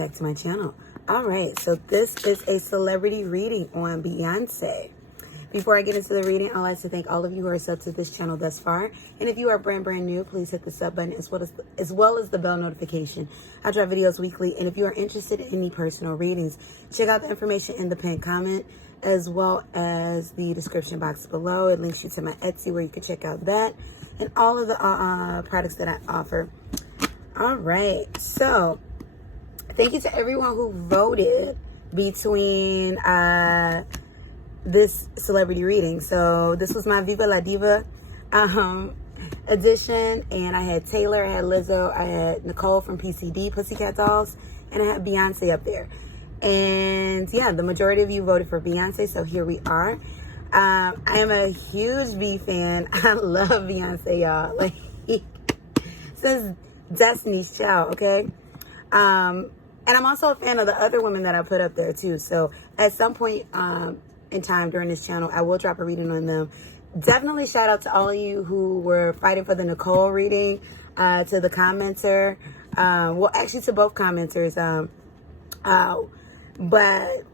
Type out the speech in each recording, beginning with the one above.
back to my channel. All right, so this is a celebrity reading on Beyonce. Before I get into the reading, I'd like to thank all of you who are subbed to this channel thus far. And if you are brand new, please hit the sub button as well as the bell notification. I drop videos weekly, and if you are interested in any personal readings, check out the information in the pinned comment as well as the description box below. It links you to my Etsy where you can check out that and all of the products that I offer. All right, so thank you to everyone who voted between this celebrity reading. So this was my Viva La Diva edition, and I had Taylor, I had Lizzo, I had Nicole from PCD, Pussycat Dolls, and I had Beyonce up there. And yeah, the majority of you voted for Beyonce, so here we are. I am a huge B fan. I love Beyonce, y'all. Like, since Destiny's Child, okay? And I'm also a fan of the other women that I put up there too. So at some point in time during this channel, I will drop a reading on them. Definitely shout out to all of you who were fighting for the Nicole reading, to the commenter, well, actually to both commenters, but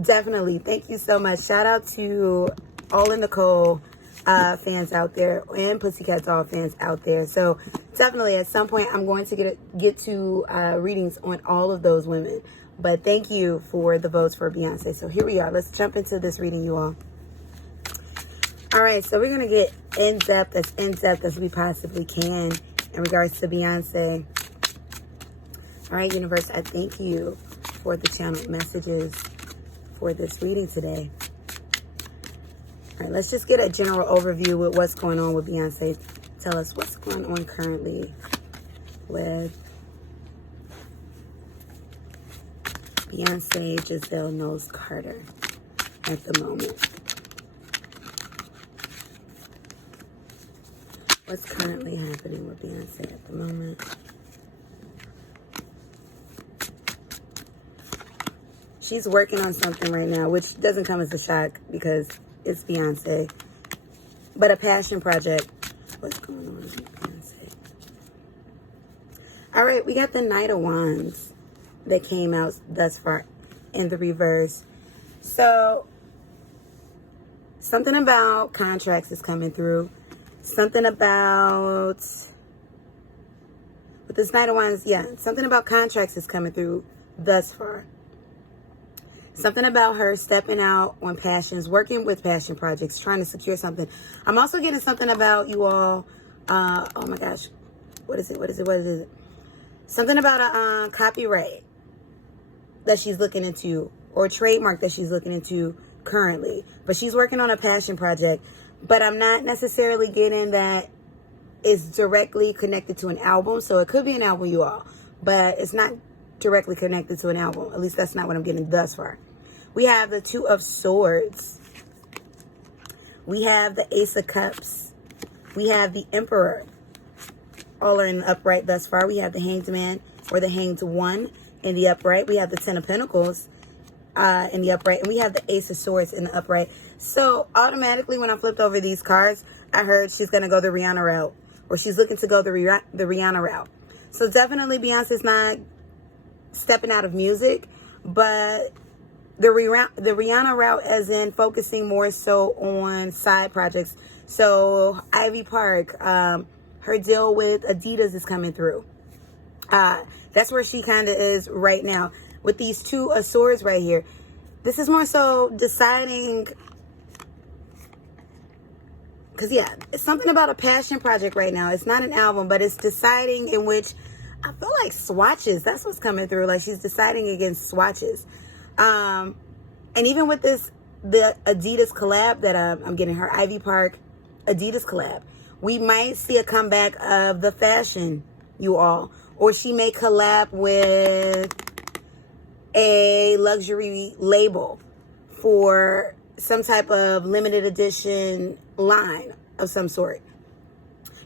definitely thank you so much. Shout out to all the Nicole fans out there and Pussycat Doll fans out there. So definitely at some point I'm going to get to readings on all of those women. But thank you for the votes for Beyonce. So here we are. Let's jump into this reading, you all. All right, so we're going to get in-depth, as in-depth as we possibly can in regards to Beyonce. All right, universe, I thank you for the channel messages for this reading today. All right, let's just get a general overview with what's going on with Beyonce. Tell us what's going on currently with Beyonce Giselle Knowles Carter at the moment. What's currently happening with Beyonce at the moment? She's working on something right now, which doesn't come as a shock because it's Beyonce. But a passion project. What's going on with Beyonce? All right, we got the Knight of Wands that came out thus far in the reverse. So something about contracts is coming through. Something about, with this Knight of Wands, yeah, something about contracts is coming through thus far. Something about her stepping out on passions, working with passion projects, trying to secure something. I'm also getting something about you all, oh my gosh, what is it? Something about a copyright that she's looking into, or a trademark that she's looking into currently. But she's working on a passion project. But I'm not necessarily getting that it's directly connected to an album. So it could be an album, you all. But it's not directly connected to an album. At least that's not what I'm getting thus far. We have the Two of Swords. We have the Ace of Cups. We have the Emperor. All are in the upright thus far. We have the Hanged Man, or the Hanged One, in the upright. We have the Ten of Pentacles in the upright. And we have the Ace of Swords in the upright. So automatically when I flipped over these cards, I heard she's going to go the Rihanna route. Or she's looking to go the Rihanna route. So definitely Beyonce's not stepping out of music. But the Rihanna route as in focusing more so on side projects. So Ivy Park, her deal with Adidas is coming through. That's where she kind of is right now. With these Two of Swords right here. This is more so deciding, because yeah, it's something about a passion project right now. It's not an album, but it's deciding in which, I feel like swatches. That's what's coming through. Like she's deciding against swatches. And even with this, the Adidas collab that I'm getting, her Ivy Park Adidas collab, we might see a comeback of the fashion, you all. Or she may collab with a luxury label for some type of limited edition line of some sort.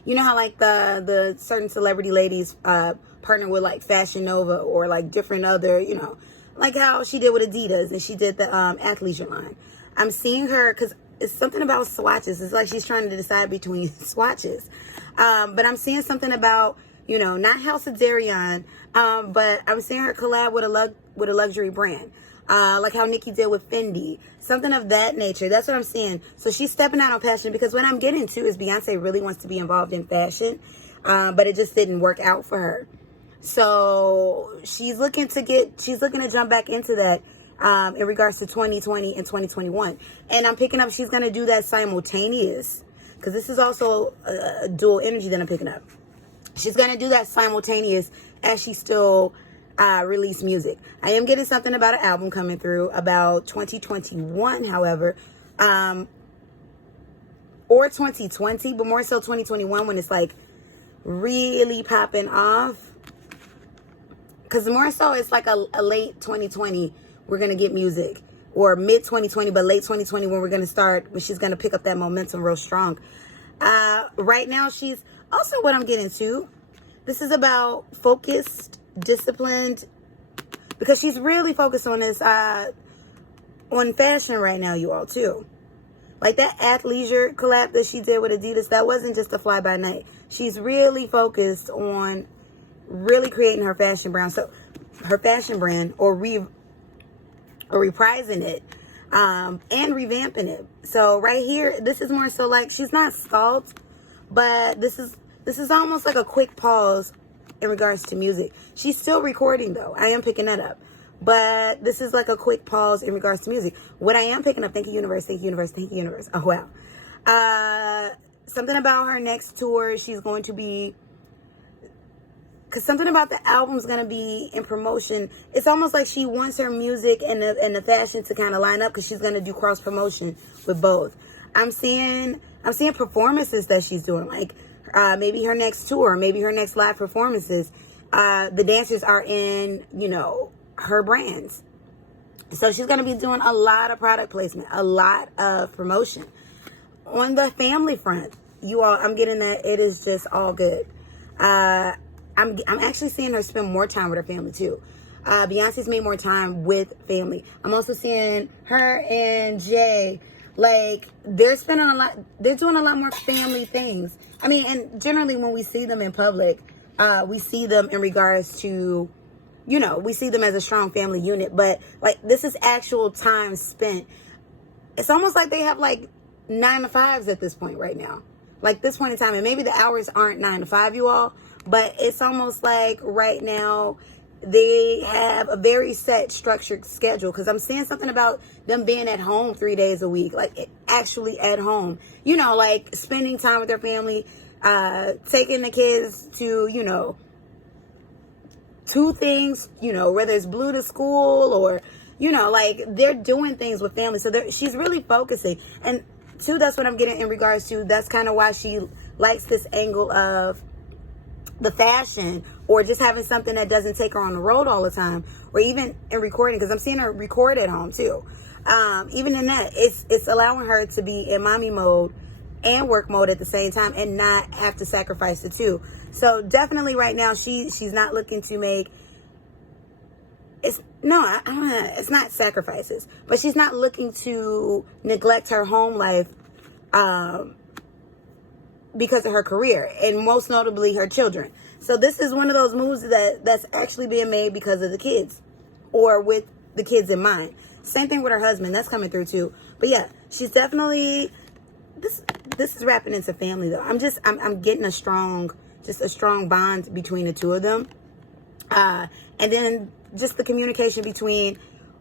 You know how like the certain celebrity ladies partner with like Fashion Nova or like different other, you know, like how she did with Adidas and she did the athleisure line. I'm seeing her because it's something about swatches. It's like she's trying to decide between swatches. But I'm seeing something about, You know, not House of Darion, but I'm seeing her collab with a luxury brand. Like how Nicki did with Fendi. Something of that nature. That's what I'm seeing. So she's stepping out on passion, because what I'm getting to is Beyonce really wants to be involved in fashion, but it just didn't work out for her. So she's looking to jump back into that in regards to 2020 and 2021. And I'm picking up she's going to do that simultaneous, because this is also a dual energy that I'm picking up. She's going to do that simultaneous as she still release music. I am getting something about an album coming through about 2021, however, or 2020, but more so 2021, when it's like really popping off. Because more so it's like a late 2020 we're going to get music, or mid 2020 but late 2020 when she's going to pick up that momentum real strong. Right now she's also, what I'm getting to, this is about focused, disciplined, because she's really focused on this on fashion right now, you all, too. Like that athleisure collab that she did with Adidas, that wasn't just a fly by night. She's really focused on really creating her fashion brand, or reprising it, and revamping it. So right here, this is more so like she's not stalled, but this is almost like a quick pause in regards to music. She's still recording though. I am picking that up. But this is like a quick pause in regards to music. What I am picking up, thank you, universe, thank you, universe, thank you, universe. Oh, wow. Something about her next tour, she's going to be, because something about the album's going to be in promotion. It's almost like she wants her music and the fashion to kind of line up, because she's going to do cross promotion with both. I'm seeing performances that she's doing, like maybe her next tour, maybe her next live performances. The dancers are in, her brands. So she's going to be doing a lot of product placement, a lot of promotion. On the family front, you all, I'm getting that it is just all good. I'm actually seeing her spend more time with her family too. Beyonce's made more time with family. I'm also seeing her and Jay, like they're spending they're doing a lot more family things. I mean, and generally when we see them in public, we see them in regards to, we see them as a strong family unit, but like this is actual time spent. It's almost like they have like 9 to 5s at this point right now. Like this point in time, and maybe the hours aren't 9 to 5, you all, but it's almost like right now they have a very set structured schedule, because I'm seeing something about them being at home 3 days a week, like actually at home, like spending time with their family, taking the kids to, to things, whether it's Blue to school or, like they're doing things with family. So she's really focusing. And two, that's what I'm getting in regards to. That's kind of why she likes this angle of the fashion, or just having something that doesn't take her on the road all the time, or even in recording, because I'm seeing her record at home too. Even in that, it's allowing her to be in mommy mode and work mode at the same time, and not have to sacrifice the two. So definitely right now she's not looking to make it's not sacrifices, but she's not looking to neglect her home life because of her career, and most notably her children. So this is one of those moves that's actually being made because of the kids, or with the kids in mind. Same thing with her husband, that's coming through too. But yeah, she's definitely, this is wrapping into family though. I'm getting a strong bond between the two of them. And then just the communication between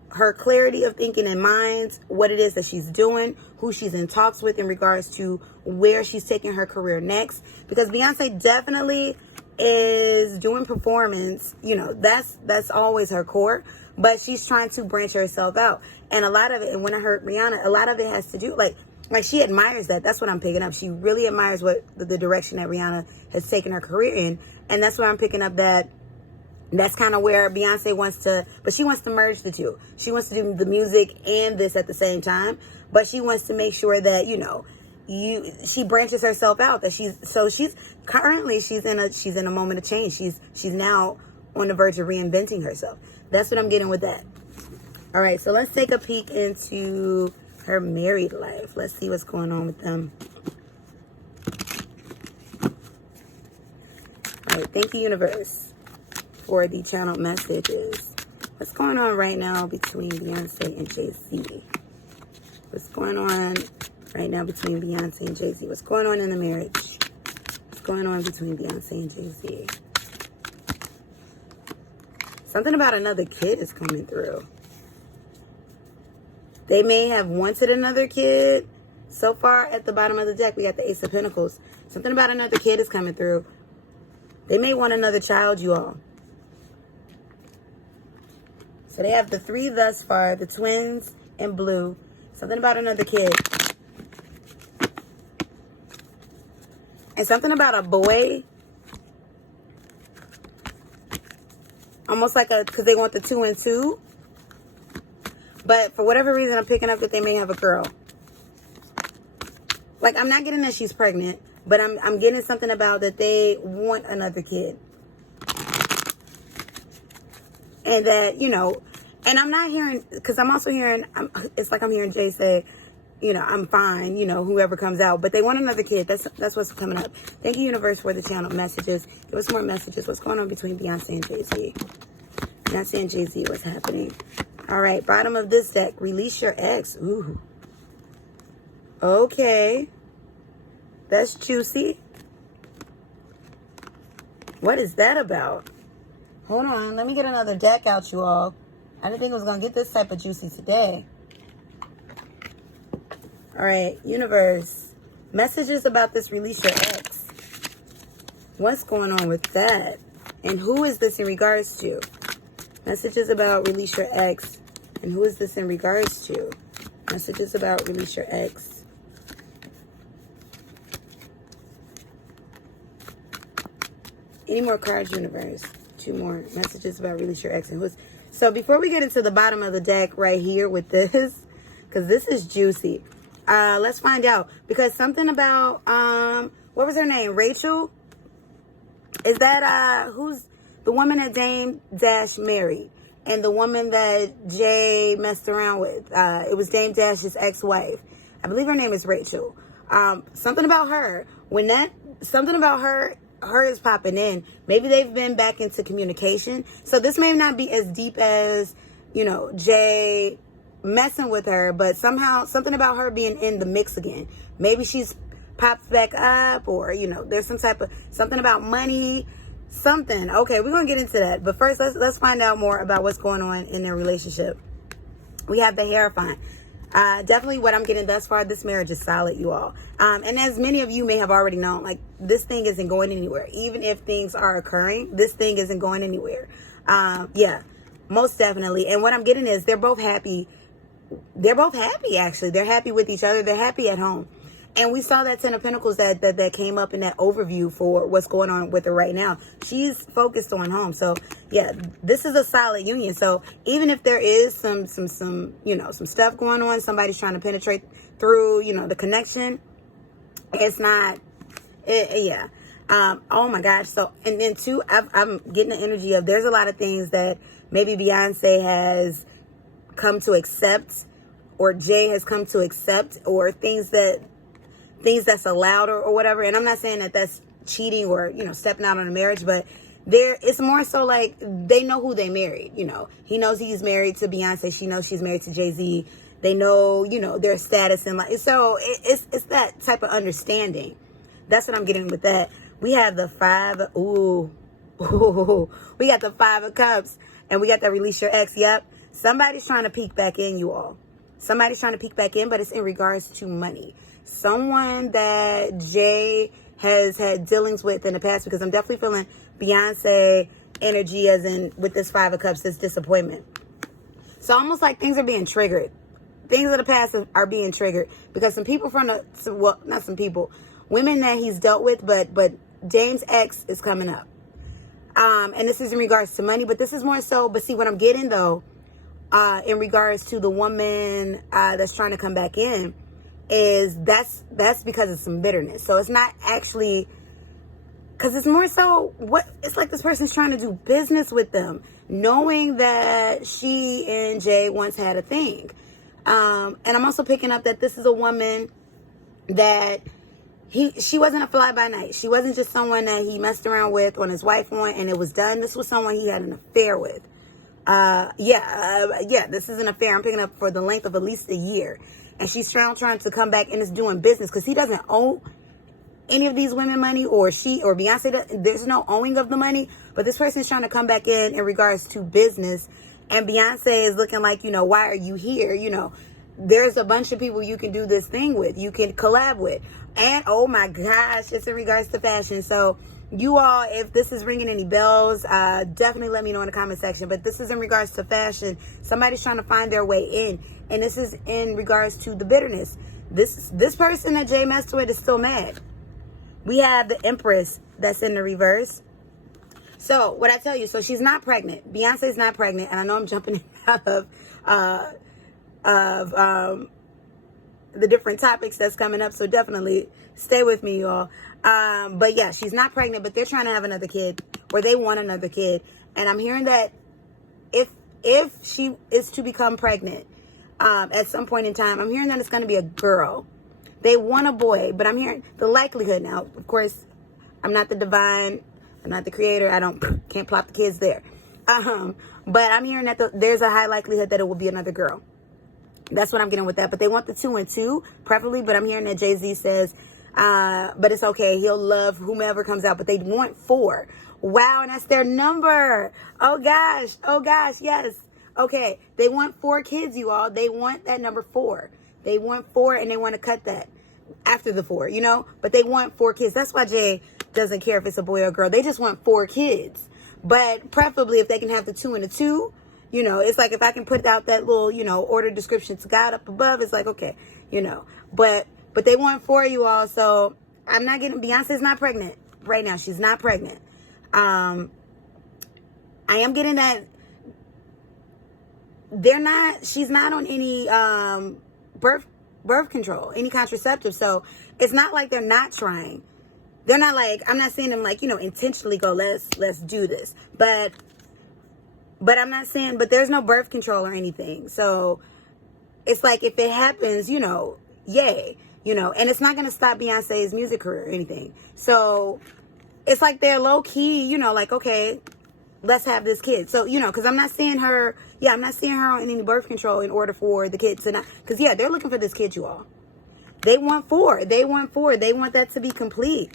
her clarity of thinking in mind, what it is that she's doing, who she's in talks with in regards to where she's taking her career next. Because Beyonce definitely is doing performance, that's always her core, but she's trying to branch herself out. And a lot of it, and when I heard Rihanna, a lot of it has to do, like she admires that. That's what I'm picking up. She really admires what the direction that Rihanna has taken her career in. And that's where I'm picking up that's kind of where Beyonce wants to, but she wants to merge the two. She wants to do the music and this at the same time, but she wants to make sure that, she branches herself out. That she's in a moment of change. She's now on the verge of reinventing herself. That's what I'm getting with that. All right, so let's take a peek into her married life. Let's see what's going on with them. All right, thank you, universe, for the channel messages. What's going on right now between Beyonce and Jay-Z? What's going on right now between Beyonce and Jay-Z? What's going on in the marriage? What's going on between Beyonce and Jay-Z? Something about another kid is coming through. They may have wanted another kid. So far at the bottom of the deck, we got the Ace of Pentacles. Something about another kid is coming through. They may want another child, you all. So they have the 3 thus far, the twins in blue. Something about another kid. And something about a boy. Almost like because they want the 2 and 2. But for whatever reason, I'm picking up that they may have a girl. Like, I'm not getting that she's pregnant, but I'm getting something about that they want another kid. And that, you know, and I'm not hearing, because I'm also hearing, it's like I'm hearing Jay say, you know, I'm fine, you know, whoever comes out. But they want another kid. That's what's coming up. Thank you, universe, for the channel messages. Give us more messages. What's going on between Beyonce and Jay-Z? Beyonce and Jay-Z, what's happening? All right, bottom of this deck, release your ex. Ooh. Okay. That's juicy. What is that about? Hold on. Let me get another deck out, you all. I didn't think I was going to get this type of juicy today. All right, universe. Messages about this release your ex. What's going on with that? And who is this in regards to? Messages about release your ex. And who is this in regards to? Messages about release your ex. Any more cards, universe? 2 more. Messages about release your ex. And who's... So before we get into the bottom of the deck right here with this, because this is juicy, let's find out. Because something about, what was her name? Rachel? Is that, who's the woman that Dame Dash married? And the woman that Jay messed around with. It was Dame Dash's ex-wife. I believe her name is Rachel. Something about her. Something about her is popping in. Maybe they've been back into communication. So this may not be as deep as, you know, Jay messing with her. But somehow, something about her being in the mix again. Maybe she's pops back up. Or, you know, there's some type of, something about money. Something. Okay, we're going to get into that. But first, let's find out more about what's going on in their relationship. We have the Hierophant. Definitely what I'm getting thus far, this marriage is solid, you all. And as many of you may have already known, like, this thing isn't going anywhere. Even if things are occurring, this thing isn't going anywhere. Yeah, most definitely. And what I'm getting is they're both happy. They're both happy, actually. They're happy with each other. They're happy at home. And we saw that 10 of Pentacles that came up in that overview for what's going on with her right now. She's focused on home. So, yeah, this is a solid union. So, even if there is some you know, some stuff going on, somebody's trying to penetrate through, you know, the connection, it's not, yeah. Oh, my gosh. So, and then, too, I'm getting the energy of there's a lot of things that maybe Beyonce has come to accept or Jay has come to accept or things that's allowed or whatever. And I'm not saying that that's cheating or, you know, stepping out on a marriage, but it's more so like they know who they married, you know. He knows he's married to Beyonce. She knows she's married to Jay-Z. They know, you know, their status in life. So it's that type of understanding. That's what I'm getting with that. We have the 5. We got the 5 of Cups and we got that release your ex. Yep. Somebody's trying to peek back in, you all. Somebody's trying to peek back in, but it's in regards to money. Someone that Jay has had dealings with in the past, because I'm definitely feeling Beyonce energy as in with this 5 of Cups, this disappointment. So almost like things are being triggered. Things of the past are being triggered because some people well, not some people, women that he's dealt with, but Dame's ex is coming up. And this is in regards to money, but this is more so, but see what I'm getting though, in regards to the woman that's trying to come back in, is that's because of some bitterness. So it's not actually, because it's more so it's like this person's trying to do business with them, knowing that she and Jay once had a thing. And I'm also picking up that this is a woman that she wasn't a fly by night. She wasn't just someone that he messed around with on his wife on and it was done. This was someone he had an affair with. This is an affair I'm picking up for the length of at least a year. And she's trying to come back and is doing business because he doesn't owe any of these women money, or she or Beyonce. There's no owing of the money, but this person's trying to come back in regards to business. And Beyonce is looking like, why are you here? There's a bunch of people you can do this thing with, you can collab with. And oh my gosh, it's in regards to fashion. So you all, if this is ringing any bells, definitely let me know in the comment section. But this is in regards to fashion. Somebody's trying to find their way in. And this is in regards to the bitterness. This person that Jay messed with is still mad. We have the Empress that's in the reverse. So what I tell you, so she's not pregnant. Beyonce's not pregnant. And I know I'm jumping out of the different topics that's coming up. So definitely stay with me, y'all. But yeah, she's not pregnant, but they're trying to have another kid, or they want another kid. And I'm hearing that if she is to become pregnant at some point in time, I'm hearing that it's going to be a girl. They want a boy, but I'm hearing the likelihood now. Of course, I'm not the divine. I'm not the creator. Can't plop the kids there. But I'm hearing that there's a high likelihood that it will be another girl. That's what I'm getting with that. But they want the 2 and 2, preferably. But I'm hearing that Jay-Z says, but it's okay. He'll love whomever comes out. But they want 4. Wow, and that's their number. Oh, gosh. Oh, gosh, yes. Okay, they want 4 kids, you all. They want that number 4. They want 4, and they want to cut that after the 4, But they want 4 kids. That's why Jay doesn't care if it's a boy or a girl. They just want 4 kids. But preferably if they can have the 2 and the 2, it's like if I can put out that little, order description to God up above, it's like, okay, But they want 4, you all. So I'm not getting, Beyonce's not pregnant right now. She's not pregnant. I am getting that she's not on any birth control, any contraceptive. So it's not like they're not trying. They're not like, I'm not seeing them like, intentionally go, let's do this. But I'm not saying, but there's no birth control or anything. So it's like, if it happens, yay, and it's not going to stop Beyonce's music career or anything. So it's like they're low key, like, okay, let's have this kid. So, because I'm not seeing her on any birth control in order for the kid to not, because they're looking for this kid, you all. They want 4. They want that to be complete.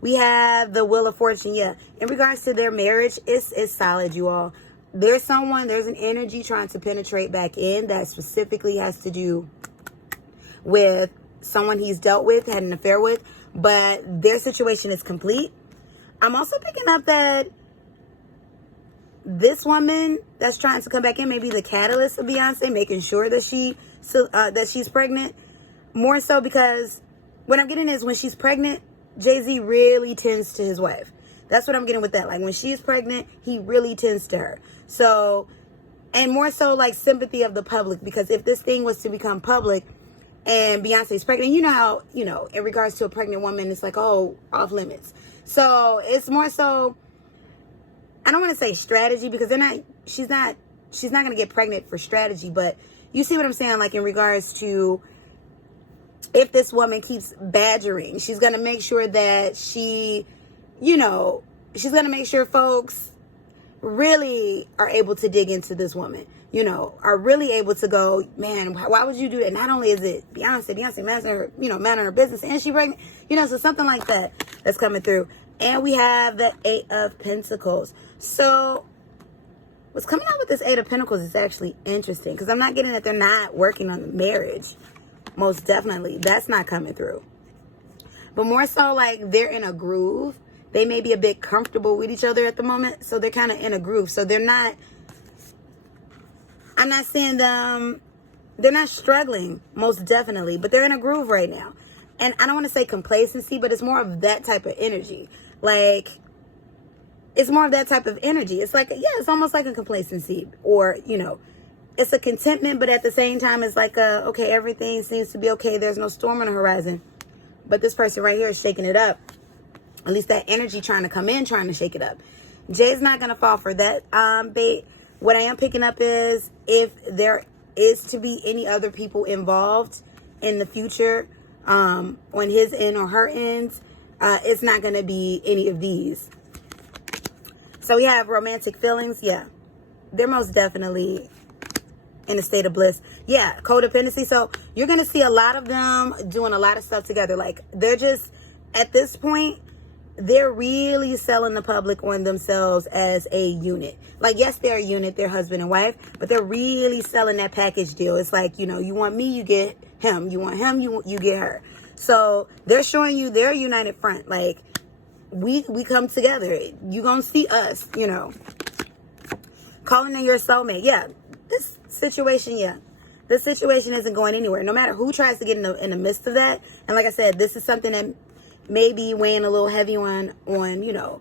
We have the Wheel of Fortune. Yeah. In regards to their marriage, it's solid, you all. There's an energy trying to penetrate back in that specifically has to do with someone he's dealt with, had an affair with, but their situation is complete. I'm also picking up that this woman that's trying to come back in may be the catalyst of Beyonce, making sure that she's pregnant. More so because what I'm getting is when she's pregnant, Jay-Z really tends to his wife. That's what I'm getting with that. Like when she's pregnant, he really tends to her. So, and more so like sympathy of the public, because if this thing was to become public and Beyonce's pregnant, you know how, in regards to a pregnant woman, it's like, oh, off limits. So it's more so, I don't want to say strategy, because she's not going to get pregnant for strategy, but you see what I'm saying? Like in regards to, if this woman keeps badgering, she's going to make sure that she's going to make sure folks really are able to dig into this woman, are really able to go, man, why would you do that? Not only is it Beyonce man her business, and she pregnant, so something like that's coming through. And we have the 8 of Pentacles. So what's coming out with this 8 of Pentacles is actually interesting, because I'm not getting that they're not working on the marriage. Most definitely. That's not coming through. But more so like they're in a groove. They may be a bit comfortable with each other at the moment. So they're kind of in a groove. So they're not, I'm not saying them, they're not struggling, most definitely. But they're in a groove right now. And I don't want to say complacency, but it's more of that type of energy. Like, it's more of that type of energy. It's like, it's almost like a complacency, or, it's a contentment, but at the same time, it's like, okay, everything seems to be okay. There's no storm on the horizon. But this person right here is shaking it up. At least that energy trying to come in, trying to shake it up. Jay's not going to fall for that bait. What I am picking up is, if there is to be any other people involved in the future, on his end or her ends, it's not going to be any of these. So we have romantic feelings. Yeah, they're most definitely in a state of bliss. Yeah, codependency. So you're going to see a lot of them doing a lot of stuff together. Like, they're just, at this point, they're really selling the public on themselves as a unit. Like, yes, they're a unit, they're husband and wife, but they're really selling that package deal. It's like, you know, you want me, you get him. You want him, you get her. So they're showing you their united front. Like, we come together. You gonna see us, you know. Calling in your soulmate. Yeah, this situation, this situation isn't going anywhere. No matter who tries to get in the midst of that. And like I said, this is something that may be weighing a little heavy on, you know,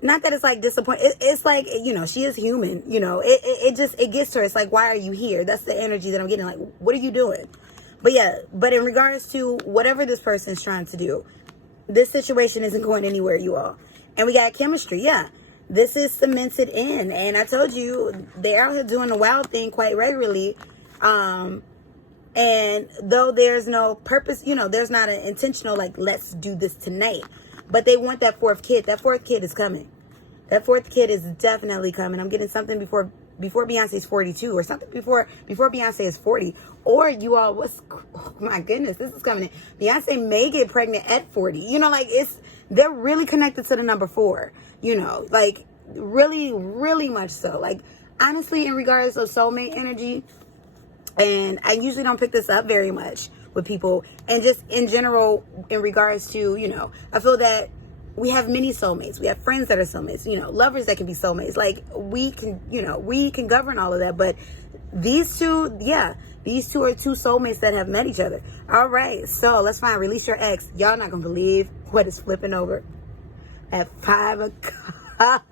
not that it's like disappointing. It's like, you know, she is human, you know, it gets to her. It's like, why are you here? That's the energy that I'm getting. Like, what are you doing? But yeah, but in regards to whatever this person is trying to do, this situation isn't going anywhere, you all. And we got chemistry. Yeah, this is cemented in. And I told you, they're out here doing the wild thing quite regularly. And though there's no purpose, you know, there's not an intentional, like, let's do this tonight. But they want that fourth kid. That fourth kid is coming. That fourth kid is definitely coming. I'm getting something before Beyonce's 42, or something before Beyonce is 40. Or you all, oh my goodness, this is coming in. Beyonce may get pregnant at 40. You know, like, they're really connected to the number 4. You know, like, really, really much so. Like, honestly, in regards of soulmate energy, and I usually don't pick this up very much with people, and just in general, in regards to, you know, I feel that we have many soulmates. We have friends that are soulmates, you know, lovers that can be soulmates. Like, we can, you know, we can govern all of that. But these two, yeah, these two are two soulmates that have met each other. All right, so let's find release your ex. Y'all not gonna believe what is flipping over at 5 of Cups.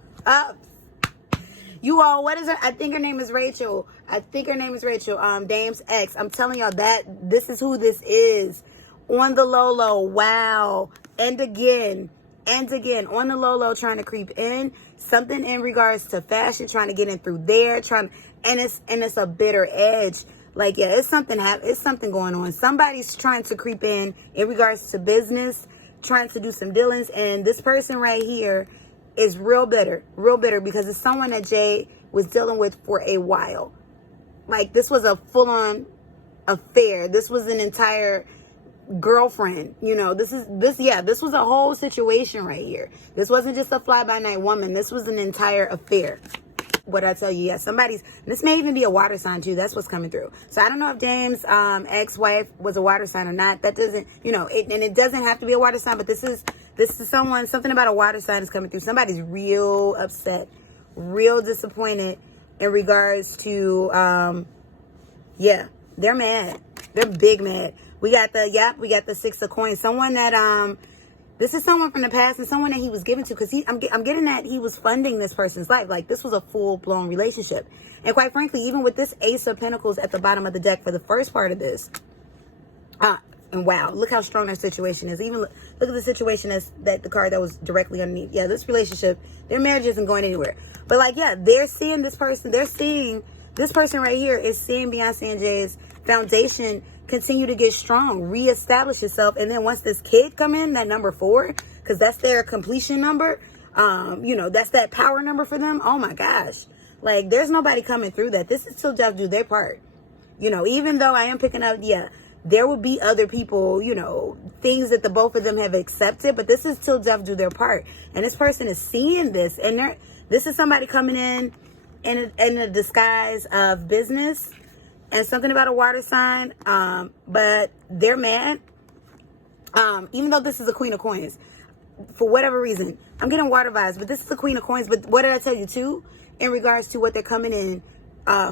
You all, what is her? I think her name is Rachel. Dame's ex. I'm telling y'all that this is who this is. On the low. Wow. And again, on the low, trying to creep in. Something in regards to fashion, trying to get in through there, and it's a bitter edge. Like, yeah, it's something going on. Somebody's trying to creep in regards to business, trying to do some dealings, and this person right here is real bitter, because it's someone that Jay was dealing with for a while. Like, this was a full-on affair. This was an entire girlfriend. You know, this was a whole situation right here. This wasn't just a fly-by-night woman. This was an entire affair. What I tell you, yeah, this may even be a water sign too. That's what's coming through. So I don't know if James' ex-wife was a water sign or not. That doesn't, you know, and it doesn't have to be a water sign, but this is something about a water sign is coming through. Somebody's real upset, real disappointed in regards to, yeah, they're mad. They're big mad. We got the 6 of coins. Someone that, this is someone from the past and someone that he was given to, because I'm getting that he was funding this person's life. Like, this was a full-blown relationship. And quite frankly, even with this Ace of Pentacles at the bottom of the deck for the first part of this, and wow, look how strong their situation is. Even look at the situation that the card that was directly underneath. Yeah, this relationship, their marriage isn't going anywhere. But like, yeah, they're seeing this person. They're seeing this person right here is seeing Beyonce and Jay's foundation continue to get strong, reestablish itself. And then once this kid come in, that number 4, because that's their completion number, you know, that's that power number for them. Oh my gosh. Like, there's nobody coming through that. This is till just do their part. You know, even though I am picking up, yeah, there will be other people, you know, things that the both of them have accepted, but this is till death do their part. And this person is seeing this, and this is somebody coming in a disguise of business and something about a water sign, but they're mad. Even though this is a Queen of Coins, for whatever reason, I'm getting water vibes, but this is the Queen of Coins. But what did I tell you too, in regards to what they're coming in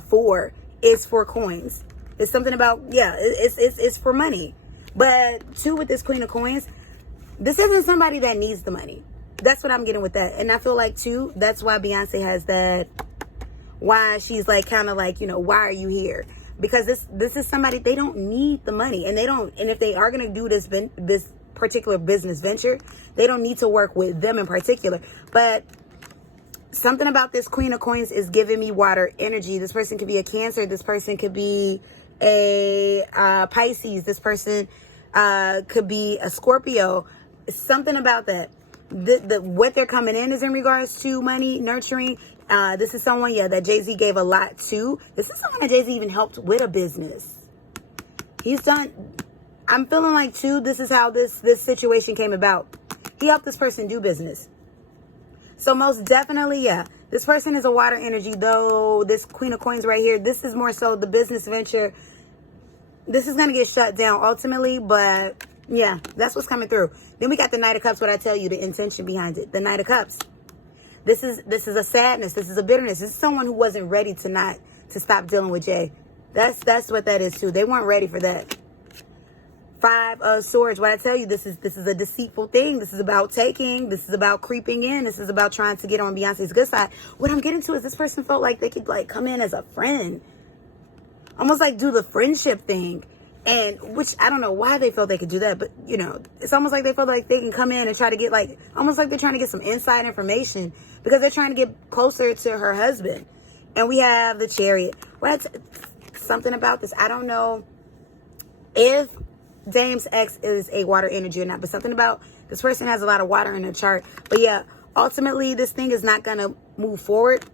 for, is for coins. It's something about, yeah, it's for money. But too, with this Queen of Coins, this isn't somebody that needs the money. That's what I'm getting with that. And I feel like too, that's why Beyonce has that, why she's like, kind of like, you know, why are you here? Because this is somebody, they don't need the money, and if they are going to do this particular business venture, they don't need to work with them in particular. But something about this Queen of Coins is giving me water energy. This person could be a Cancer. This person could be a Pisces. This person Could be a Scorpio. Something about that. What they're coming in is in regards to money, nurturing. This is someone, that Jay-Z gave a lot to. This is someone that Jay-Z even helped with a business. He's done. I'm feeling like, too, this is how this situation came about. He helped this person do business. So most definitely, this person is a water energy, though this Queen of Coins right here, this is more so the business venture. This is going to get shut down ultimately, but yeah, that's what's coming through. Then we got the Knight of Cups, what I tell you, the intention behind it. The Knight of Cups. This is a sadness. This is a bitterness. This is someone who wasn't ready to stop dealing with Jay. That's what that is too. They weren't ready for that. Five of Swords. What I tell you, this is a deceitful thing. This is about taking. This is about creeping in. This is about trying to get on Beyonce's good side. What I'm getting to is this person felt like they could come in as a friend, almost like do the friendship thing, and which I don't know why they felt they could do that, but it's almost like they felt like they can come in and try to get almost like they're trying to get some inside information because they're trying to get closer to her husband. And we have the Chariot. Something about this. I don't know if Dame's ex is a water energy or not, but something about this person has a lot of water in their chart. But yeah, ultimately this thing is not going to move forward.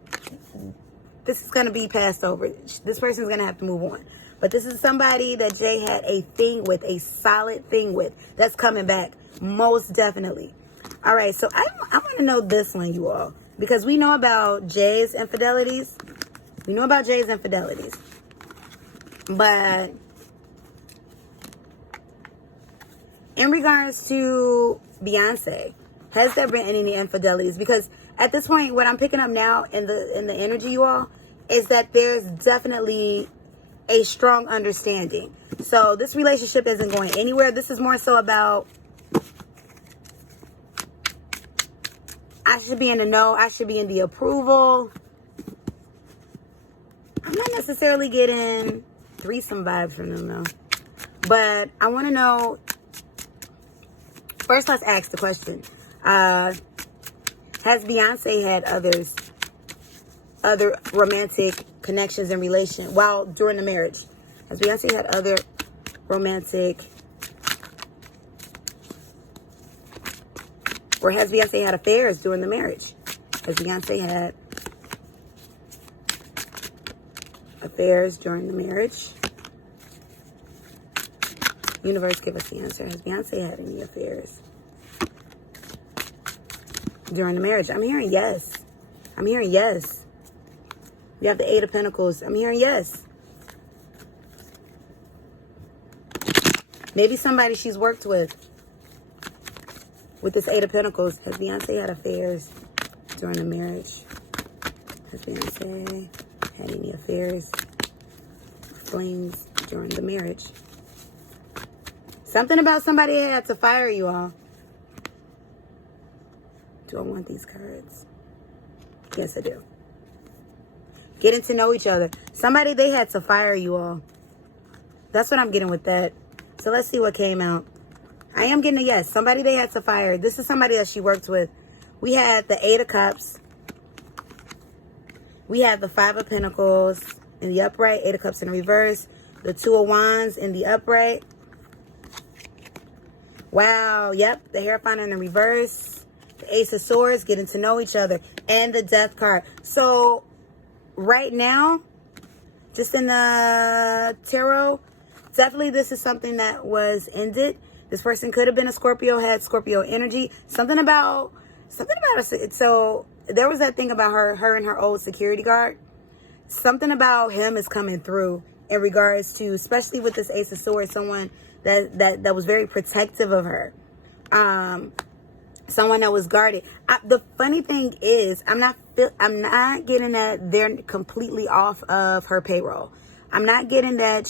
This is going to be passed over. This person's going to have to move on. But this is somebody that Jay had a thing with, a solid thing with, that's coming back. Most definitely. All right, so I want to know this one, you all, because we know about Jay's infidelities. We know about Jay's infidelities. But in regards to Beyonce, has there been any infidelities? Because at this point, what I'm picking up now in the energy, you all, is that there's definitely a strong understanding. So this relationship isn't going anywhere. This is more so about, I should be in the know. I should be in the approval. I'm not necessarily getting threesome vibes from them though. But I want to know, first let's ask the question. Has Beyonce had other romantic connections and relation during the marriage? Has Beyonce had other romantic, or has Beyonce had affairs during the marriage? Has Beyonce had affairs during the marriage? Universe, give us the answer. Has Beyonce had any affairs during the marriage? I'm hearing yes. I'm hearing yes. You have the Eight of Pentacles. I'm hearing yes. Maybe somebody she's worked with this Eight of Pentacles. Has Beyonce had affairs during the marriage? Has Beyonce had any affairs, flings during the marriage? Something about somebody had to fire you all. Do I want these cards? Yes, I do. Getting to know each other. Somebody, they had to fire you all. That's what I'm getting with that. So let's see what came out. I am getting a yes. Somebody they had to fire. This is somebody that she worked with. We had the Eight of Cups. We had the Five of Pentacles in the upright. Eight of Cups in reverse. The Two of Wands in the upright. Wow. Yep. The Hierophant in the reverse. The Ace of Swords. Getting to know each other. And the Death card. So right now, just in the tarot, definitely this is something that was ended. This person could have been a Scorpio, had Scorpio energy. Something about it. So there was that thing about her and her old security guard. Something about him is coming through in regards to, especially with this Ace of Swords, someone that was very protective of her. Someone that was guarded. The funny thing is, I'm not getting that they're completely off of her payroll. I'm not getting that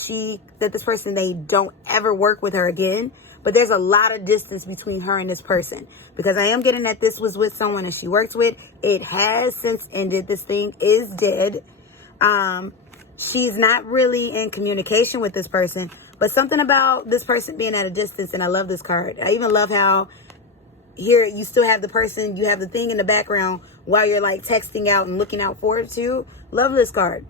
this person, they don't ever work with her again. But there's a lot of distance between her and this person. Because I am getting that this was with someone that she worked with. It has since ended. This thing is dead. She's not really in communication with this person. But something about this person being at a distance, and I love this card. I even love how here you still have the person, you have the thing in the background while you're like texting out and looking out for it too. Love this card.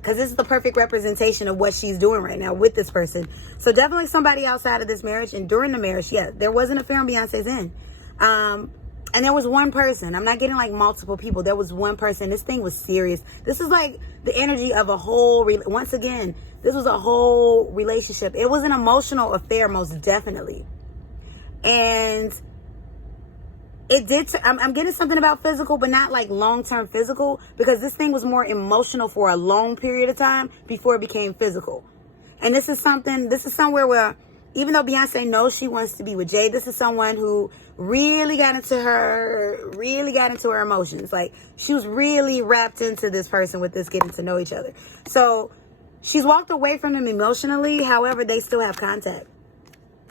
Because this is the perfect representation of what she's doing right now with this person. So definitely somebody outside of this marriage. And during the marriage, yeah, there was an affair on Beyonce's end. And there was one person. I'm not getting like multiple people. There was one person. This thing was serious. This is like the energy of a whole, once again, this was a whole relationship. It was an emotional affair, most definitely. And it did, I'm getting something about physical, but not like long-term physical, because this thing was more emotional for a long period of time before it became physical. And this is somewhere where, even though Beyonce knows she wants to be with Jay, this is someone who really got into her emotions. Like, she was really wrapped into this person with this getting to know each other. So she's walked away from him emotionally. However, they still have contact.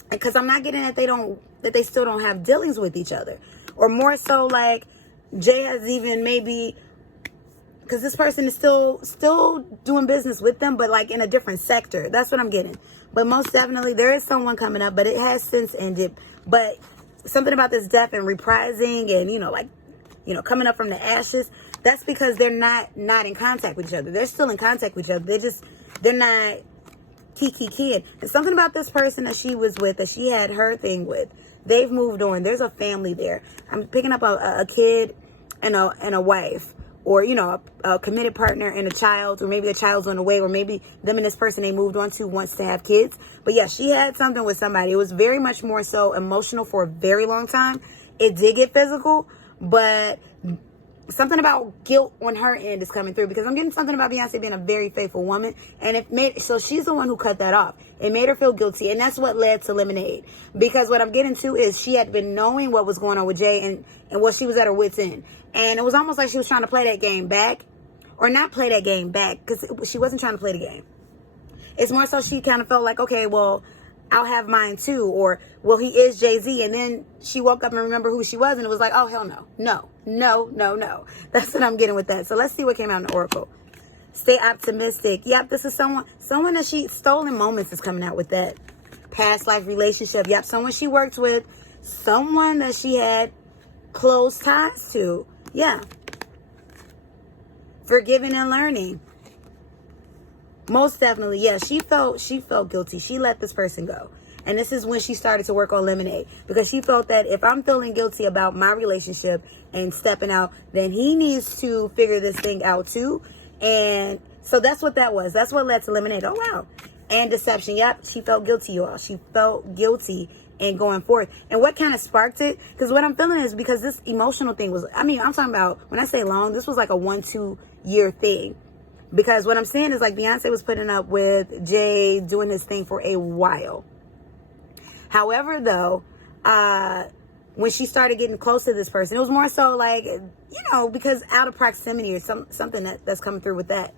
Because I'm not getting that they still don't have dealings with each other. Or more so, like, Jay has even maybe, because this person is still doing business with them, but like in a different sector. That's what I'm getting. But most definitely there is someone coming up, but it has since ended. But something about this death and reprising and, coming up from the ashes, that's because they're not in contact with each other. They're still in contact with each other. They're not key. And something about this person that she was with, that she had her thing with, they've moved on. There's a family there. I'm picking up a kid and a wife. Or, a committed partner and a child, or maybe a child's on the way, or maybe them and this person they moved on to wants to have kids. But yeah, she had something with somebody. It was very much more so emotional for a very long time. It did get physical, but something about guilt on her end is coming through, because I'm getting something about Beyonce being a very faithful woman, and so she's the one who cut that off. It made her feel guilty, and that's what led to Lemonade. Because what I'm getting to is she had been knowing what was going on with Jay, and what she was at her wit's end. And it was almost like she was trying to play that game back, or not play that game back, because she wasn't trying to play the game. It's more so she kind of felt like, okay, well, I'll have mine too, or, well, he is Jay-Z. And then she woke up and remembered who she was, and it was like, oh, hell no. No. That's what I'm getting with that. So let's see what came out in the Oracle. Stay optimistic. Yep, this is someone that stolen moments is coming out with that. Past life relationship. Yep, someone she worked with, someone that she had close ties to. Yeah. Forgiving and learning. Most definitely, yeah. She felt guilty. She let this person go. And this is when she started to work on Lemonade. Because she felt that if I'm feeling guilty about my relationship and stepping out, then he needs to figure this thing out too. And so that's what that was. That's what led to Lemonade. Oh, wow. And deception. Yep, she felt guilty, y'all. She felt guilty and going forth. And what kind of sparked it? Because what I'm feeling is, because this emotional thing was, I'm talking about, when I say long, this was like a 1-2 year thing. Because what I'm saying is, like, Beyonce was putting up with Jay doing his thing for a while. However, though, when she started getting close to this person, it was more so like, because out of proximity or something that's coming through with that.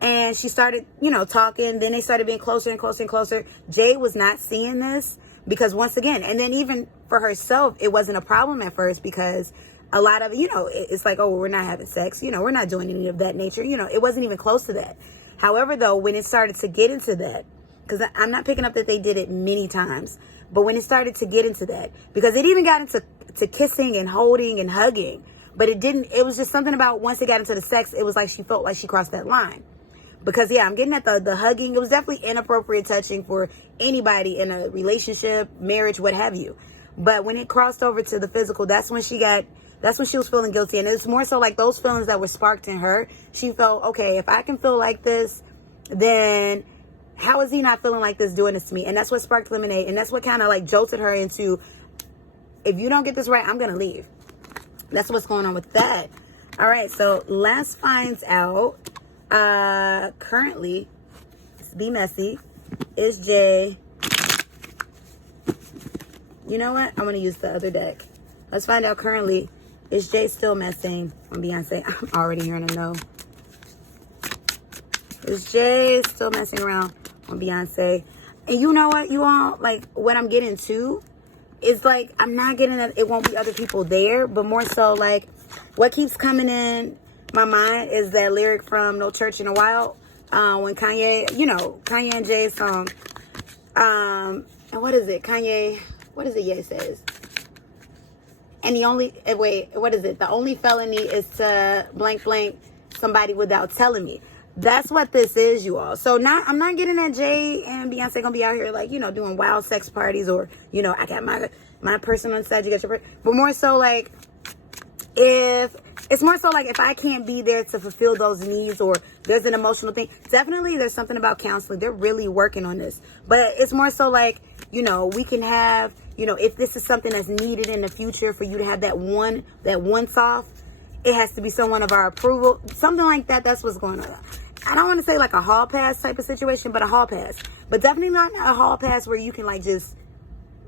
And she started, talking. Then they started being closer and closer and closer. Jay was not seeing this because, once again, and then even for herself, it wasn't a problem at first, because a lot of, it's like, oh, we're not having sex. We're not doing any of that nature. It wasn't even close to that. However, though, when it started to get into that, because I'm not picking up that they did it many times, but when it started to get into that, because it even got into kissing and holding and hugging, but it was just something about once it got into the sex, it was like she felt like she crossed that line. Because, yeah, I'm getting at the hugging. It was definitely inappropriate touching for anybody in a relationship, marriage, what have you. But when it crossed over to the physical, that's when she was feeling guilty. And it's more so like those feelings that were sparked in her. She felt, okay, if I can feel like this, then how is he not feeling like this doing this to me? And that's what sparked Lemonade. And that's what kind of like jolted her into, if you don't get this right, I'm going to leave. That's what's going on with that. All right. So let's find out. Currently, be messy. Is Jay. You know what? I'm going to use the other deck. Let's find out currently. Is Jay still messing on Beyonce? I'm already hearing a no. Is Jay still messing around on Beyonce? And you know what, you all, like, what I'm getting to is, like, I'm not getting that it won't be other people there, but more so, like, what keeps coming in my mind is that lyric from No Church in a While, when Kanye, Kanye and Jay's song, and what is it? Kanye, what is it Ye says? And the only, what is it? The only felony is to blank blank somebody without telling me. That's what this is, you all. So I'm not getting that Jay and Beyonce gonna be out here like, you know, doing wild sex parties, or, you know, I got my person on side, you got your person. But more so like, if I can't be there to fulfill those needs, or there's an emotional thing, definitely there's something about counseling. They're really working on this. But it's more so like, you know, we can have, you know, if this is something that's needed in the future for you to have that once off, it has to be someone of our approval. Something like that. That's what's going on. I don't want to say like a hall pass type of situation, but a hall pass. But definitely not a hall pass where you can like just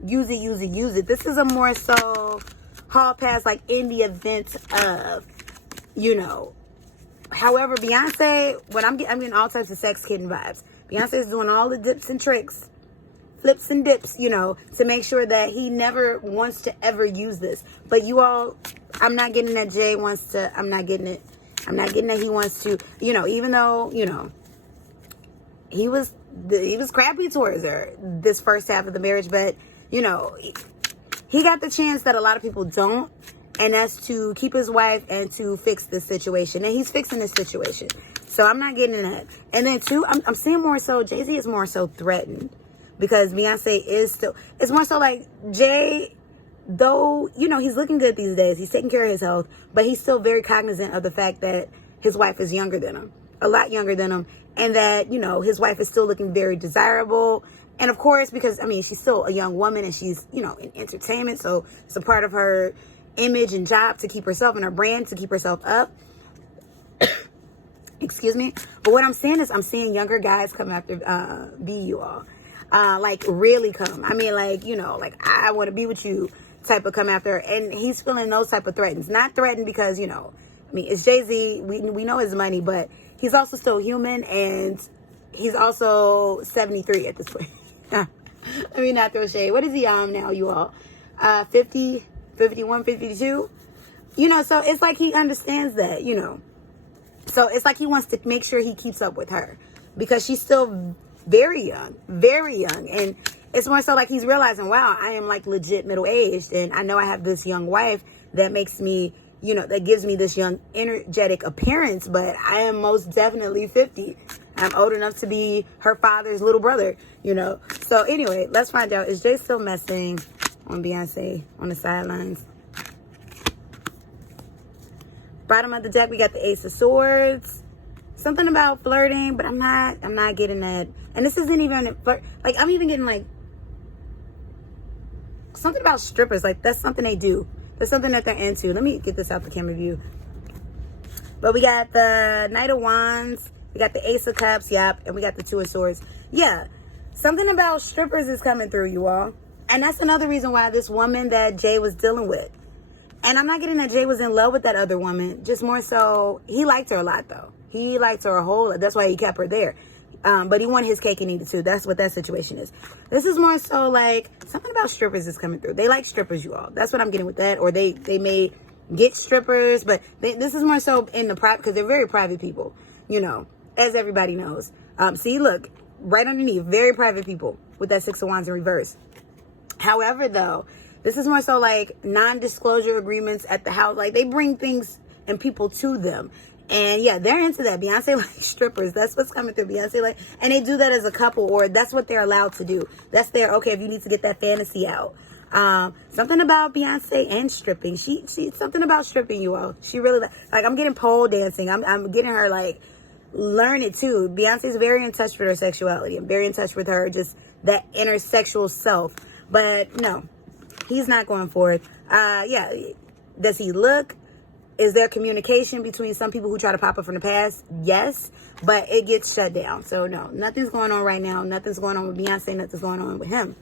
use it. This is a more so hall pass like in the event of, you know. However, Beyonce, I'm getting all types of sex kitten vibes. Beyonce is doing all the dips and tricks, flips and dips, you know, to make sure that he never wants to ever use this. But you all, I'm not getting that Jay wants to, I'm not getting it. I'm not getting that he wants to, you know, even though, you know, he was crappy towards her this first half of the marriage, but, you know, he got the chance that a lot of people don't, and that's to keep his wife and to fix this situation. And he's fixing this situation. So I'm not getting that. And then two, I'm seeing more so, Jay-Z is more so threatened, because Beyonce is still, it's more so like Jay, though, you know, he's looking good these days. He's taking care of his health, but he's still very cognizant of the fact that his wife is younger than him, a lot younger than him. And that, you know, his wife is still looking very desirable. And of course, because, I mean, she's still a young woman and she's, you know, in entertainment. So it's a part of her image and job to keep herself and her brand, to keep herself up. Excuse me. But what I'm saying is I'm seeing younger guys come after B, you all. Like really come. I mean, like, you know, like I want to be with you type of come after. And he's feeling those type of threatens. Not threatened because, you know, I mean, it's Jay-Z. We know his money, but he's also still human, and he's also 73 at this point. Let me not throw shade. What is he on now, you all? 50, 51, 52? You know, so it's like he understands that, you know. So it's like he wants to make sure he keeps up with her, because she's still very young. And it's more so like he's realizing, wow, I am like legit middle-aged, and I know I have this young wife that makes me, you know, that gives me this young, energetic appearance, but I am most definitely 50. I'm old enough to be her father's little brother, you know. So anyway, let's find out. Is Jay still messing on Beyonce on the sidelines? Bottom of the deck, we got the Ace of Swords. Something about flirting, but I'm not getting that. And this isn't even flirt. Like, I'm even getting like something about strippers. Like, that's something they do. That's something that they're into. Let me get this out the camera view. But we got the Knight of Wands. We got the Ace of Cups. Yep. And we got the Two of Swords. Yeah. Something about strippers is coming through, you all. And that's another reason why this woman that Jay was dealing with. And I'm not getting that Jay was in love with that other woman. Just more so, he liked her a lot, though. He liked her a whole lot. That's why he kept her there. But he wanted his cake and eat it too. That's what that situation is. This is more so like something about strippers is coming through. They like strippers, you all. That's what I'm getting with that. Or they may get strippers, but this is more so in the private, because they're very private people, you know, as everybody knows. See, look, right underneath, very private people with that Six of Wands in reverse. However, though, this is more so like non-disclosure agreements at the house. Like, they bring things and people to them. And yeah, they're into that. Beyonce likes strippers. That's what's coming through. Beyonce like, and they do that as a couple, or that's what they're allowed to do. That's their, okay, if you need to get that fantasy out. Something about Beyonce and stripping. She something about stripping, you all. She really, like I'm getting pole dancing. I'm getting her like, learn it too. Beyonce's very in touch with her sexuality. I'm very in touch with her, just that inner sexual self. But no, he's not going for it. Yeah. Does he look? Is there communication between some people who try to pop up from the past? Yes, but it gets shut down. So no, nothing's going on right now. Nothing's going on with Beyonce. Nothing's going on with him.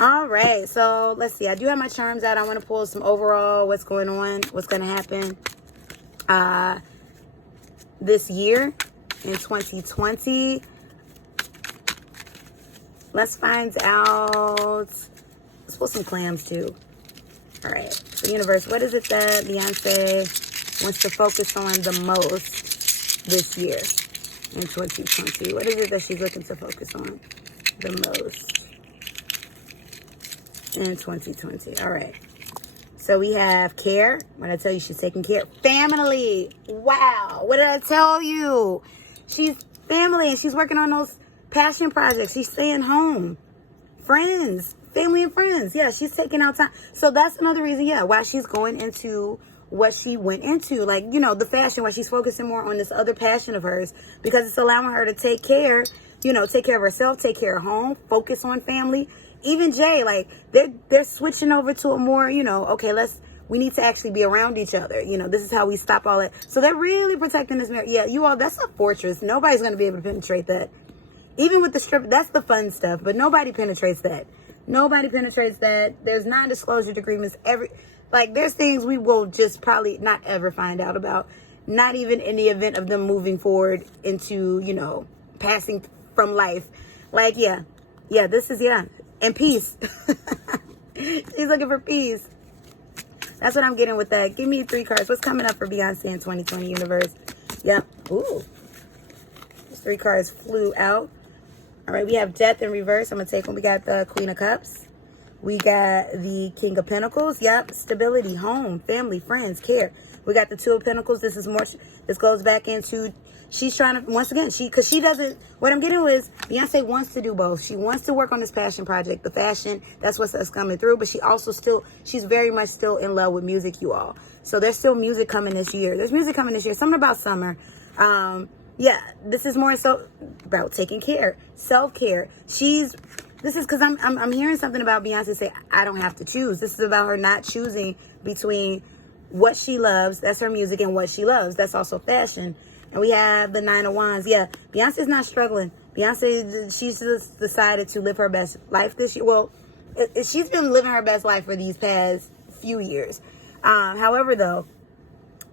All right, so let's see. I do have my charms out. I want to pull some overall what's going on, what's going to happen this year in 2020. Let's find out. Let's pull some clams too. All right, so universe, what is it that Beyonce wants to focus on the most this year in 2020? What is it that she's looking to focus on the most in 2020? All right, so we have care. When I tell you she's taking care, family. Wow, what did I tell you? she's family and she's working on those passion projects. She's staying home. Friends, family and friends. Yeah, she's taking out time. So that's another reason, yeah, why she's going into what she went into. Like, you know, the fashion, why she's focusing more on this other passion of hers, because it's allowing her to take care, you know, take care of herself, take care of home, focus on family. Even Jay, like, they're switching over to a more, you know, okay, we need to actually be around each other. You know, this is how we stop all that. So they're really protecting this marriage. Yeah, you all, that's a fortress. Nobody's going to be able to penetrate that. Even with the strip, that's the fun stuff, but nobody penetrates that. Nobody penetrates that. There's non-disclosure agreements. There's things we will just probably not ever find out about. Not even in the event of them moving forward into, you know, passing from life. Like, yeah, this is, and peace. She's looking for peace. That's what I'm getting with that. Give me 3 cards. What's coming up for Beyonce in 2020 universe? Yep. Ooh. Those 3 cards flew out. All right, we have Death in reverse. I'm going to take one. We got the Queen of Cups. We got the King of Pentacles. Yep. Stability, home, family, friends, care. We got the Two of Pentacles. This is more, this goes back into, she's trying to, once again, because she doesn't, what I'm getting is, Beyonce wants to do both. She wants to work on this passion project, the fashion, that's what's coming through, but she also she's very much still in love with music, you all. So there's still music coming this year. There's music coming this year. Something about summer. Yeah, this is more so about taking care, self-care. This is because I'm hearing something about Beyonce say, I don't have to choose. This is about her not choosing between what she loves, that's her music, and what she loves, that's also fashion. And we have the 9 of Wands. Yeah, Beyonce's not struggling. Beyonce, she's just decided to live her best life this year. Well, she's been living her best life for these past few years. However, though,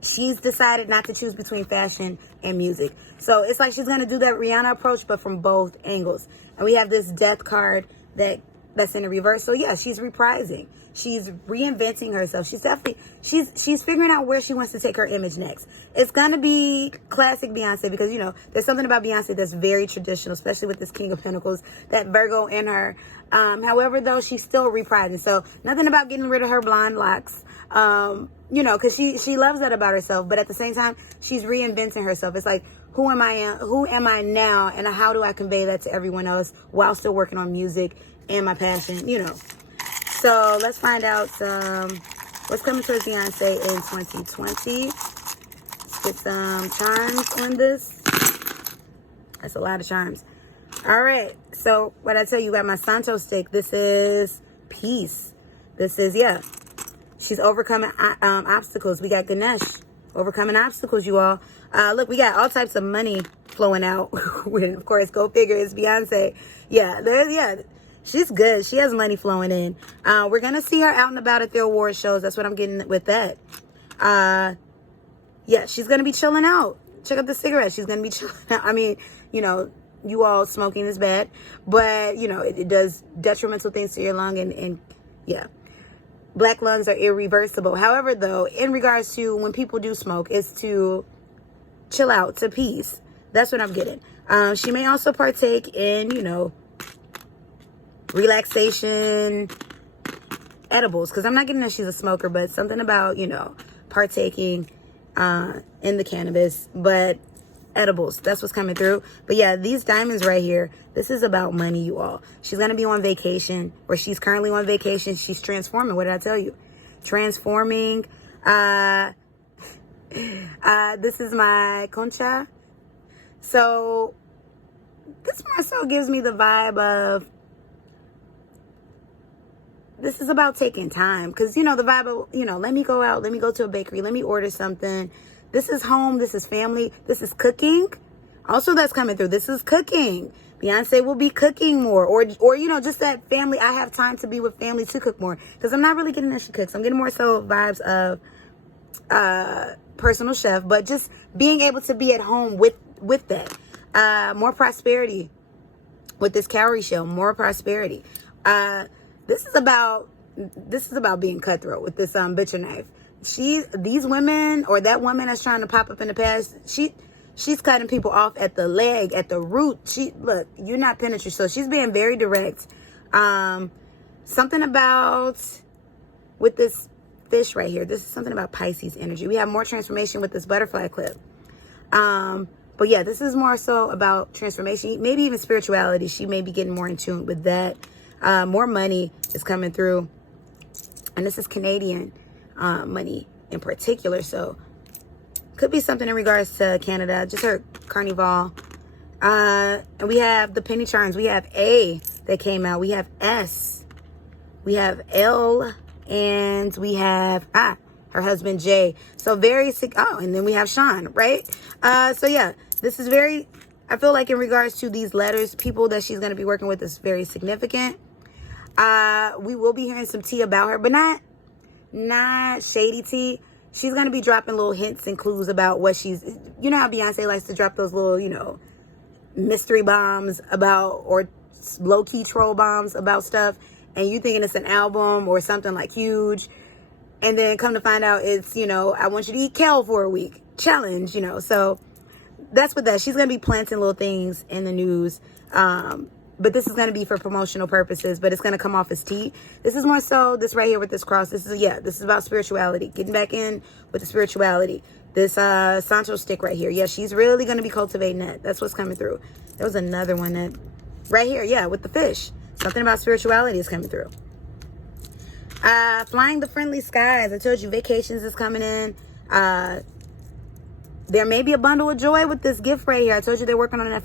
she's decided not to choose between fashion and music. So it's like she's going to do that Rihanna approach, but from both angles. And we have this Death card that's in the reverse. So yeah, she's reprising. She's reinventing herself. She's definitely, she's figuring out where she wants to take her image next. It's going to be classic Beyonce because, you know, there's something about Beyonce that's very traditional, especially with this King of Pentacles, that Virgo in her. However, though, she's still reprising. So nothing about getting rid of her blonde locks. You know, because she loves that about herself, but at the same time, she's reinventing herself. It's like, who am I now, and how do I convey that to everyone else while still working on music and my passion, you know. So let's find out what's coming towards Beyonce in 2020. Let's get some charms on this. That's a lot of charms. All right, so what I tell you, got my Santo stick. This is peace. This is, she's overcoming obstacles. We got Ganesh overcoming obstacles, you all. Look, we got all types of money flowing out. Of course, go figure, it's Beyonce. She's good. She has money flowing in. We're going to see her out and about at the award shows. That's what I'm getting with that. She's going to be chilling out. Check out the cigarette. She's going to be chilling out. I mean, you know, you all smoking is bad, but, you know, it does detrimental things to your lung and Black lungs are irreversible. However, though, in regards to when people do smoke, it's to chill out, to peace. That's what I'm getting. She may also partake in, you know, relaxation edibles. Because I'm not getting that she's a smoker, but something about, you know, partaking in the cannabis. But edibles, that's what's coming through. But yeah, these diamonds right here, this is about money, you all. She's going to be on vacation, or she's currently on vacation. She's transforming. What did I tell you? Transforming. This is my concha. So this more so gives me the vibe of, this is about taking time. Because, you know, the vibe of, you know, let me go out, let me go to a bakery, let me order something. This is home. This is family. This is cooking. Also, that's coming through. This is cooking. Beyonce will be cooking more. Or you know, just that family. I have time to be with family to cook more. Because I'm not really getting that she cooks. I'm getting more so vibes of personal chef. But just being able to be at home with that. More prosperity with this cowrie show. More prosperity. This is about being cutthroat with this butcher knife. These women, or that woman that's trying to pop up in the past, she's cutting people off at the leg, at the root. Look, you're not penetrating. So she's being very direct. Something about with this fish right here. This is something about Pisces energy. We have more transformation with this butterfly clip. But yeah, this is more so about transformation, maybe even spirituality. She may be getting more in tune with that. More money is coming through. And this is Canadian money in particular. So could be something in regards to Canada. Just heard Carnival. And we have the penny charms. We have A that came out. We have S. We have L. And we have her husband Jay. So very sick. Oh, and then we have Sean, right? So yeah, this is very, I feel like in regards to these letters, people that she's going to be working with is very significant. We will be hearing some tea about her, but not shady tea. She's going to be dropping little hints and clues about what she's, you know how Beyonce likes to drop those little, you know, mystery bombs about, or low-key troll bombs about stuff, and you thinking it's an album or something like huge, and then come to find out it's, you know, I want you to eat kale for a week challenge, you know. So that's what that, she's going to be planting little things in the news. But this is going to be for promotional purposes, but it's going to come off as tea. This is more so, this right here with this cross, this is about spirituality, getting back in with the spirituality. This Sancho stick right here, yeah, she's really going to be cultivating that. That's what's coming through. There was another one that, right here, yeah, with the fish. Something about spirituality is coming through. Flying the friendly skies. I told you vacations is coming in. There may be a bundle of joy with this gift right here. I told you they're working on that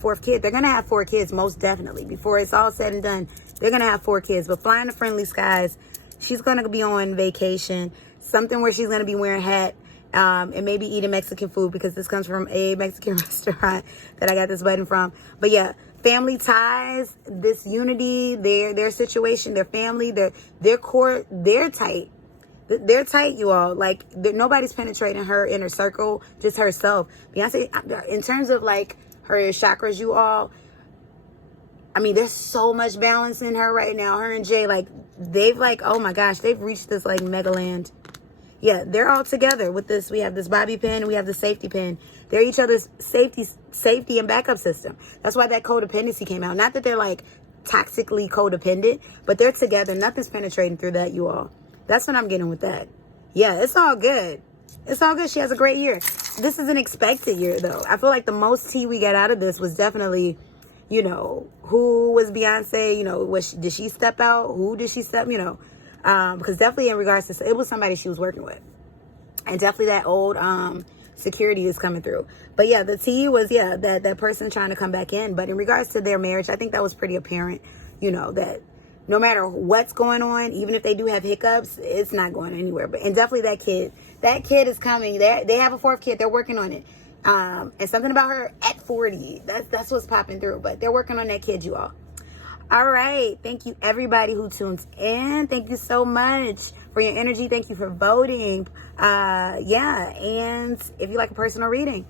fourth kid. They're going to have 4 kids, most definitely. Before it's all said and done, they're going to have 4 kids. But flying the friendly skies, she's going to be on vacation. Something where she's going to be wearing a hat and maybe eating Mexican food, because this comes from a Mexican restaurant that I got this button from. But yeah, family ties, this unity, their situation, their family, their core, they're tight. They're tight, you all. Like, nobody's penetrating her inner circle, just herself. Beyonce, in terms of, like, her chakras, you all, I mean, there's so much balance in her right now. Her and Jay, like, they've, like, oh, my gosh, they've reached this, like, mega land. Yeah, they're all together with this. We have this bobby pin, we have the safety pin. They're each other's safety and backup system. That's why that codependency came out. Not that they're, like, toxically codependent, but they're together. Nothing's penetrating through that, you all. That's what I'm getting with that. Yeah, it's all good. It's all good. She has a great year. This is an expected year, though. I feel like the most tea we got out of this was definitely, you know, who was Beyonce? You know, did she step out? Who did she step, you know? Because definitely in regards to, it was somebody she was working with. And definitely that old security is coming through. But yeah, the tea was, yeah, that person trying to come back in. But in regards to their marriage, I think that was pretty apparent, you know, that no matter what's going on, even if they do have hiccups, it's not going anywhere. And definitely that kid is coming. They have a 4th kid. They're working on it. And something about her at 40. That's what's popping through. But they're working on that kid, you all. All right. Thank you, everybody who tunes in. Thank you so much for your energy. Thank you for voting. Yeah. And if you like a personal reading,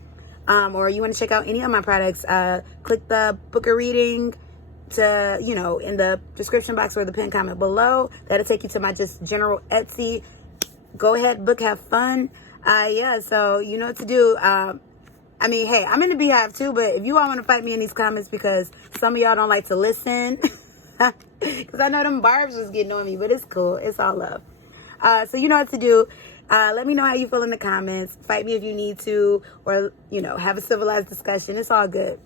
or you want to check out any of my products, click the book a reading to, you know, in the description box or the pinned comment below. That'll take you to my just general Etsy. Go ahead, book, have fun. Yeah, so you know what to do. I mean, hey, I'm in the Beehive too, but if you all want to fight me in these comments, because some of y'all don't like to listen, because I know them barbs was getting on me, but it's cool. It's all love. So you know what to do. Let me know how you feel in the comments. Fight me if you need to, or, you know, have a civilized discussion. It's all good.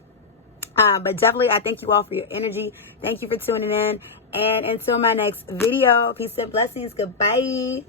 But definitely, I thank you all for your energy. Thank you for tuning in. And until my next video, peace and blessings. Goodbye.